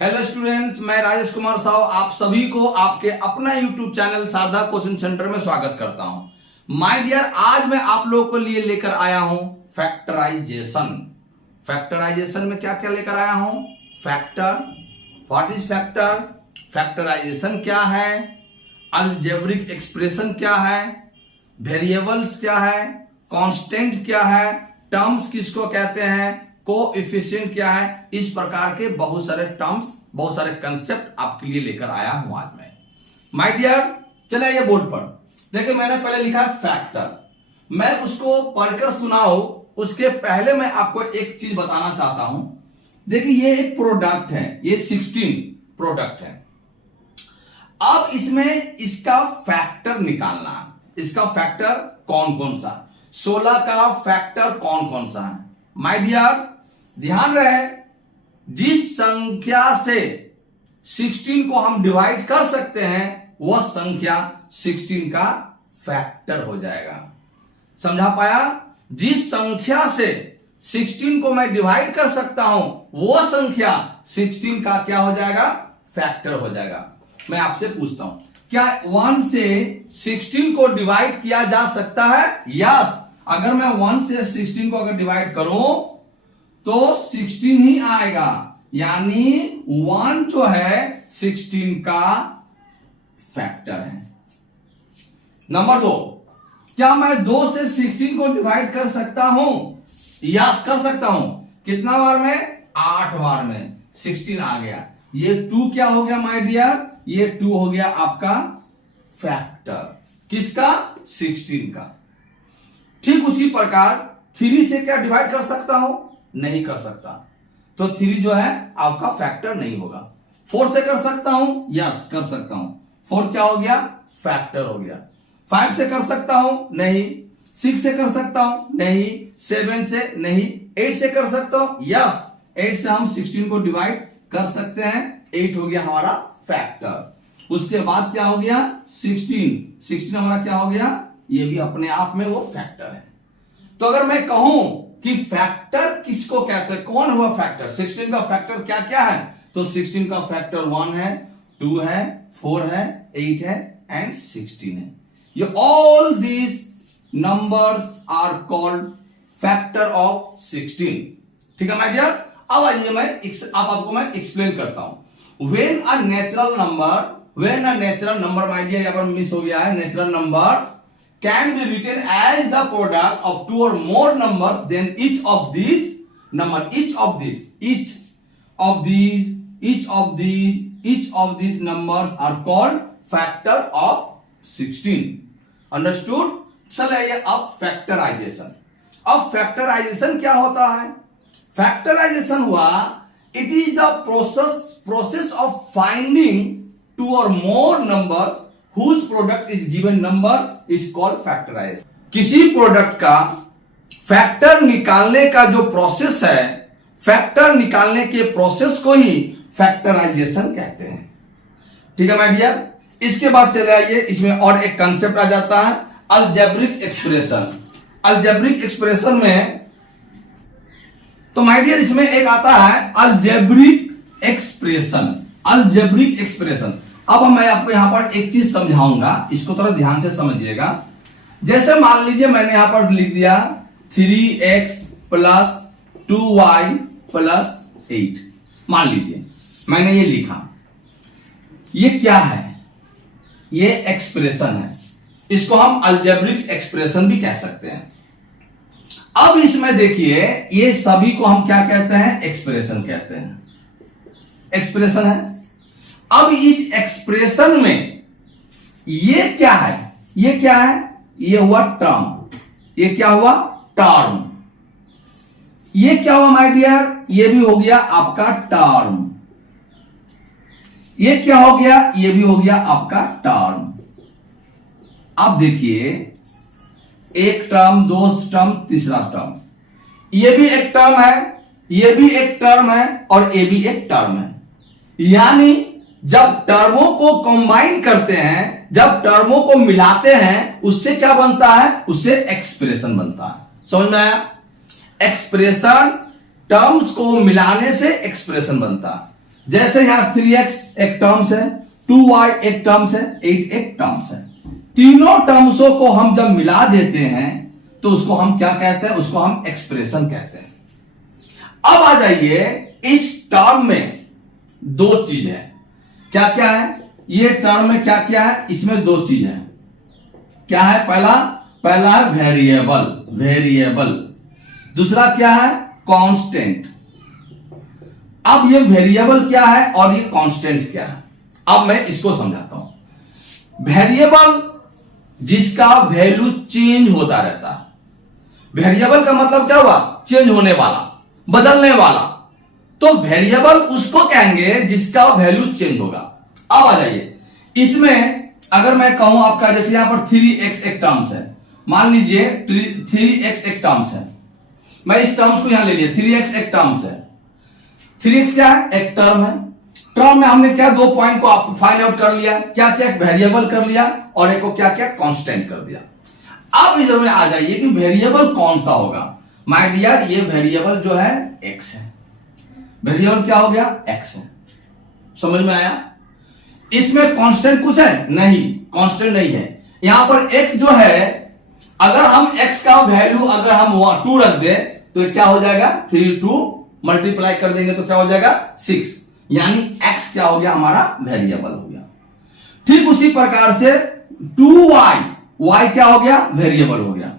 Hello students, मैं राजेश कुमार साहू आप सभी को आपके अपना YouTube channel Sharda coaching centre में स्वागत करता हूं। माय डियर, आज मैं आप लोगों को लिए लेकर आया हूं फैक्टराइजेशन। फैक्टराइजेशन में क्या क्या लेकर आया हूं? Factor, what is factor, factorisation क्या है, अलजेब्रिक एक्सप्रेशन क्या है, वेरिएबल्स क्या है, कांस्टेंट क्या है, टर्म्स किसको कहते हैं, कोएफिशिएंट क्या है। इस प्रकार के बहुत सारे टर्म्स, बहुत सारे कंसेप्ट आपके लिए लेकर आया हूं आज मैं। माय डियर, चले ये बोर्ड पर देखिए, मैंने पहले लिखा है फैक्टर। मैं उसको पढ़कर सुनाऊं उसके पहले मैं आपको एक चीज बताना चाहता हूं। देखिए, ये एक प्रोडक्ट है, ये 16 प्रोडक्ट है। अब इसमें इसका फैक्टर निकालना है। इसका फैक्टर कौन कौन सा, 16 का फैक्टर कौन कौन सा है। माय डियर, ध्यान रहे, जिस संख्या से 16 को हम डिवाइड कर सकते हैं वह संख्या 16 का फैक्टर हो जाएगा। समझा पाया? जिस संख्या से 16 को मैं डिवाइड कर सकता हूं वह संख्या 16 का क्या हो जाएगा? फैक्टर हो जाएगा। मैं आपसे पूछता हूं, क्या 1 से 16 को डिवाइड किया जा सकता है? यस। अगर मैं 1 से 16 को अगर डिवाइड करूं तो 16 ही आएगा, यानी 1 जो है 16 का फैक्टर है। नंबर 2, क्या मैं 2 से 16 को डिवाइड कर सकता हूं? यस, कर सकता हूं। कितना बार में? 8 बार में 16 आ गया। ये 2 क्या हो गया माय डियर? ये 2 हो गया आपका फैक्टर। किसका? 16 का। ठीक उसी प्रकार 3 से क्या डिवाइड कर सकता हूं? नहीं कर सकता, तो 3 जो है आपका फैक्टर नहीं होगा। 4 से कर सकता हूं? यस, कर सकता हूं। 4 क्या हो गया? फैक्टर हो गया। 5 से कर सकता हूं? नहीं। 6 से कर सकता हूं? नहीं। 7 से नहीं। 8 से कर सकता हूं? यस, 8 से हम 16 को डिवाइड कर सकते हैं। 8 हो गया हमारा फैक्टर। उसके बाद क्या हो गया? 16 हमारा क्या हो गया? ये भी अपने आप में वो फैक्टर है। तो अगर मैं कहूं कि फैक्टर किसको कहते हैं, कौन हुआ फैक्टर, 16 का फैक्टर क्या क्या है, तो 16 का फैक्टर 1 है, 2 है, 4 है, 8 है एंड 16 है। ये all these numbers are called factor of 16। ठीक है माय डियर। अब आइए अब आपको मैं एक्सप्लेन करता हूं। When a natural number my dear, यहां पर मिस हो गया है, natural number can be written as the product of 2 or more numbers, then each of these numbers are called factor of 16. Understood? चलिए अब फैक्टराइजेशन। अब फैक्टराइजेशन क्या होता है? फैक्टराइजेशन हुआ, it is the process of finding 2 or more numbers whose product is given number is called factorization. किसी product का factor निकालने का जो प्रोसेस है, फैक्टर निकालने के प्रोसेस को ही फैक्टराइजेशन कहते हैं। ठीक है माय डियर। इसके बाद चले आइए, इसमें और एक कंसेप्ट आ जाता है, अलजेब्रिक एक्सप्रेशन। अलजेब्रिक एक्सप्रेशन में तो माय डियर इसमें एक आता है अलजेब्रिक एक्सप्रेशन। Algebraic expression. अब मैं आपको यहां पर एक चीज समझाऊंगा, इसको थोड़ा ध्यान से समझिएगा। जैसे मान लीजिए मैंने यहां पर लिख दिया 3x प्लस 2y प्लस 8। मान लीजिए मैंने ये लिखा, ये क्या है? ये एक्सप्रेशन है। इसको हम अलजेब्रिक एक्सप्रेशन भी कह सकते हैं। अब इसमें देखिए, ये सभी को हम क्या कहते हैं? एक्सप्रेशन कहते हैं। एक्सप्रेशन है। अब इस एक्सप्रेशन में ये क्या है? ये क्या है? ये हुआ टर्म। ये क्या हुआ? टर्म। ये क्या हुआ माय डियर? ये भी हो गया आपका टर्म। ये क्या हो गया? ये भी हो गया आपका टर्म। अब देखिए, एक टर्म, दो टर्म, तीसरा टर्म। ये भी एक टर्म है, ये भी एक टर्म है और ये भी एक टर्म है। यानी जब टर्मों को कंबाइन करते हैं, जब टर्मों को मिलाते हैं, उससे क्या बनता है? उससे एक्सप्रेशन बनता है। समझ में आया? एक्सप्रेशन, टर्म्स को मिलाने से एक्सप्रेशन बनता है। जैसे यहां 3x एक टर्म्स है, 2y एक टर्म्स है, 8 एक टर्म्स है। तीनों टर्म्सों को हम जब मिला देते हैं तो उसको हम क्या कहते हैं? उसको हम एक्सप्रेशन कहते हैं। अब आ जाइए, इस टर्म में दो चीज है। क्या क्या है? ये टर्म में क्या क्या है? इसमें दो चीज है। क्या है? पहला है वेरिएबल। दूसरा क्या है? कांस्टेंट। अब ये वेरिएबल क्या है और ये कांस्टेंट क्या है? अब मैं इसको समझाता हूं। वेरिएबल जिसका वैल्यू चेंज होता रहता है। वेरिएबल का मतलब क्या हुआ? चेंज होने वाला, बदलने वाला। तो वेरिएबल उसको कहेंगे जिसका वैल्यू चेंज होगा। अब आ जाइए, इसमें अगर मैं कहूं आपका, जैसे यहां पर 3x एक टर्म्स है, मान लीजिए 3x एक टर्म्स है, मैं इस टर्म्स को यहां ले लिया, 3x एक टर्म्स है। 3x क्या है? एक टर्म है। टर्म में हमने क्या दो पॉइंट को फाइंड आउट कर लिया, क्या क्या? वेरिएबल कर लिया और एक को क्या क्या? कांस्टेंट कर दिया। अब इधर में आ जाइए कि वेरिएबल कौन सा होगा। माय डियर, ये वेरिएबल जो है x है। वेरिएबल क्या हो गया? x है। समझ में आया? इसमें कांस्टेंट कुछ है? नहीं, कांस्टेंट नहीं है। यहां पर x जो है, अगर हम x का वैल्यू अगर हम 2 रख दे तो क्या हो जाएगा? 3 2 मल्टीप्लाई कर देंगे तो क्या हो जाएगा? 6। यानी x क्या हो गया? हमारा वेरिएबल हो गया। ठीक उसी प्रकार से 2y क्या हो गया? वेरिएबल हो गया।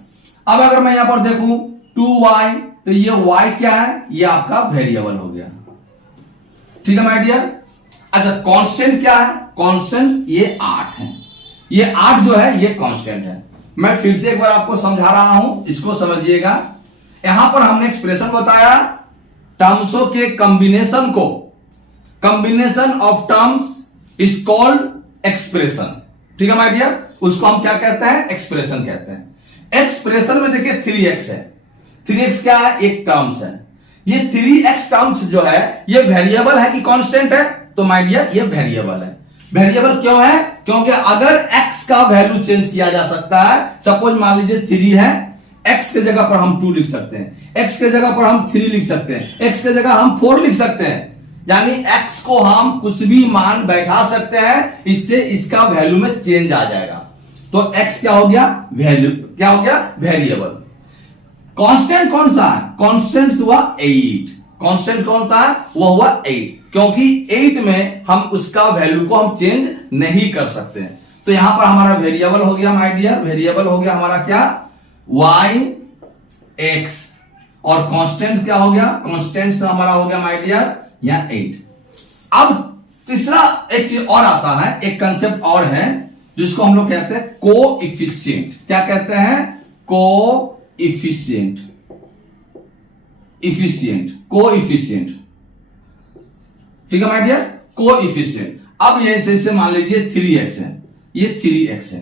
अब अगर मैं यहां पर देखूं 2y, तो ये y क्या है? ये आपका वेरिएबल हो गया। ठीक है माय डियर। अच्छा, कांस्टेंट क्या है? कांस्टेंट ये 8 है। ये 8 जो है ये कांस्टेंट है। मैं फिर से एक बार आपको समझा रहा हूं, इसको समझिएगा। यहां पर हमने एक्सप्रेशन बताया, टर्म्सों के कॉम्बिनेशन को, combination of terms is called expression. ठीक है माय डियर, उसको हम क्या कहते हैं? एक्सप्रेशन कहते हैं। एक्सप्रेशन में देखिए 3x है। 3x क्या है? एक टर्म्स है। ये 3x टर्म्स जो है ये वेरिएबल है कि कांस्टेंट है? तो माय डियर ये वेरिएबल है। वेरिएबल क्यों है? क्योंकि अगर x का वैल्यू चेंज किया जा सकता है। सपोज मान लीजिए 3 है, x के जगह पर हम 2 लिख सकते हैं, x के जगह पर हम 3 लिख सकते हैं, x के जगह हम 4 लिख सकते हैं। यानी x को हम कुछ भी मान बैठा सकते हैं, इससे इसका वैल्यू में चेंज आ जाएगा। तो x क्या हो गया? वैल्यू क्या हो गया? वेरिएबल। कांस्टेंट कौन सा है? कांस्टेंट हुआ 8। कांस्टेंट कौन था? वो हुआ 8, क्योंकि 8 में हम उसका वैल्यू को हम चेंज नहीं कर सकते। तो यहां पर हमारा वेरिएबल हो गया माय डियर, वेरिएबल हो गया हमारा क्या? y x। और कांस्टेंट क्या हो गया? कांस्टेंट से हमारा हो गया माय डियर या 8। अब तीसरा एक चीज और आता है, एक कंसेप्ट और है जिसको हम लोग कहते हैं कोएफिशिएंट। क्या कहते हैं? कोएफिशिएंट। कोएफिशिएंट। ठीक है माय डियर, कोएफिशिएंट। अब ये जैसे मान लीजिए 3x है, ये 3x है।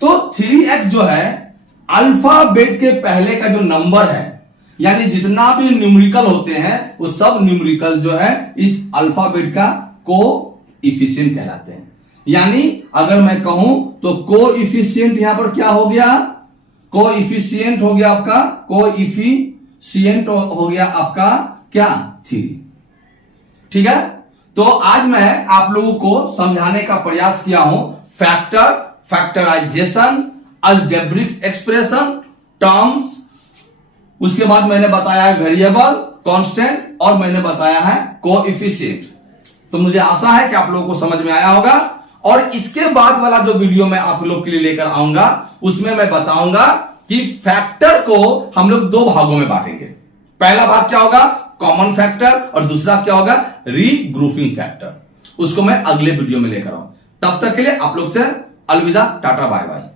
तो 3x जो है अल्फाबेट के पहले का जो नंबर है, यानी जितना भी न्यूमेरिकल होते हैं वो सब न्यूमेरिकल जो है इस अल्फाबेट का कोएफिशिएंट कहलाते हैं। यानी अगर मैं कहूं तो कोएफिशिएंट यहां पर क्या हो गया? कोएफिशिएंट हो गया आपका, कोएफिशिएंट हो गया आपका क्या? 3। ठीक है। तो आज मैं आप लोगों को समझाने का प्रयास किया हूं factor, factorisation, algebraic expression, terms, उसके बाद मैंने बताया है वेरिएबल, कांस्टेंट और मैंने बताया है कोएफिशिएंट। तो मुझे आशा है कि आप लोगों को समझ में आया होगा। और इसके बाद वाला जो वीडियो मैं आप लोग के लिए लेकर आऊंगा उसमें मैं बताऊंगा कि फैक्टर को हम लोग 2 भागों में बांटेंगे। पहला भाग क्या होगा? कॉमन फैक्टर, और दूसरा क्या होगा? Regrouping factor. उसको मैं अगले वीडियो में लेकर आऊं। तब तक के लिए आप लोग से अलविदा, टाटा बाय बाय।